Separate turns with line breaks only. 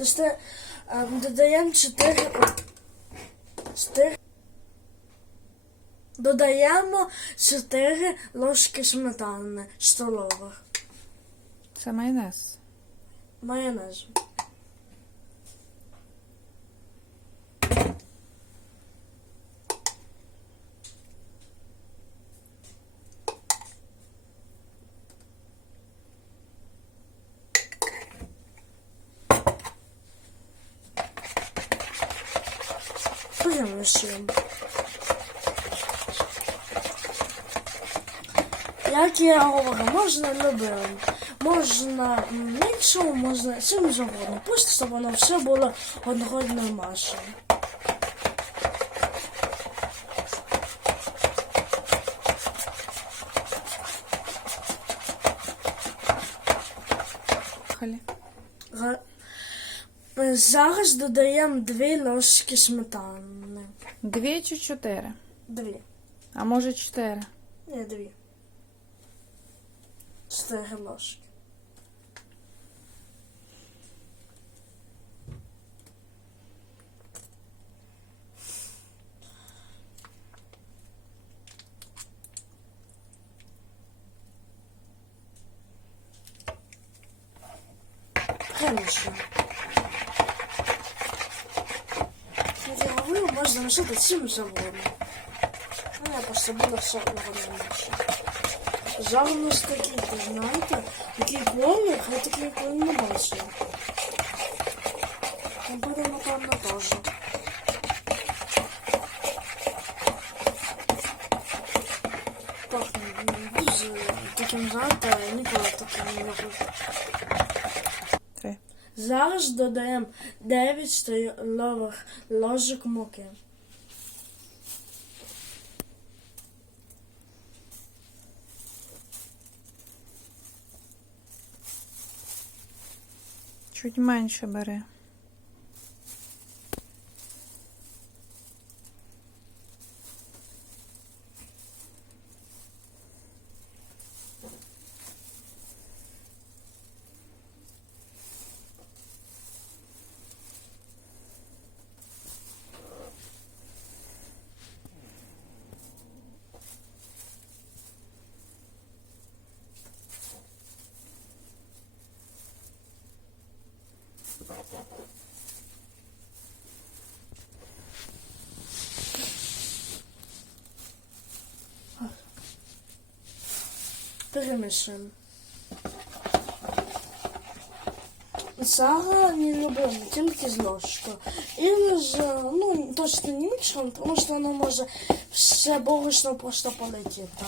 Доста- Додаємо 4, 4. Додаємо 4 ложки сметани столових.
Це майонез.
Майонезу. Перемішуємо. Як я говорю, можна любим. Можна нічого, можна чим завгодно. Просто щоб воно все було одногодною Е, Зараз додаємо дві ложки сметани.
Дві чи чотири?
Дві.
А може чотири?
Ні, дві. Чотири ложки. Хорошо. Як я говорю, можна мішати завгодно. Ну, я буду все організувати. Жар у нас такий, ви знаєте, такий повний, я такий ніколи не бачив. Ми будемо, напевно, теж. М, дуже таким, знаєте, ніколи таким не робив. Зараз додаємо 9 столових ложок муки.
Чуть менше бери.
Перемішуємо. Сага не любим, тільки з ложкою. І ж, ну, точно не мішаємо, тому що воно може все борошно просто полетіти.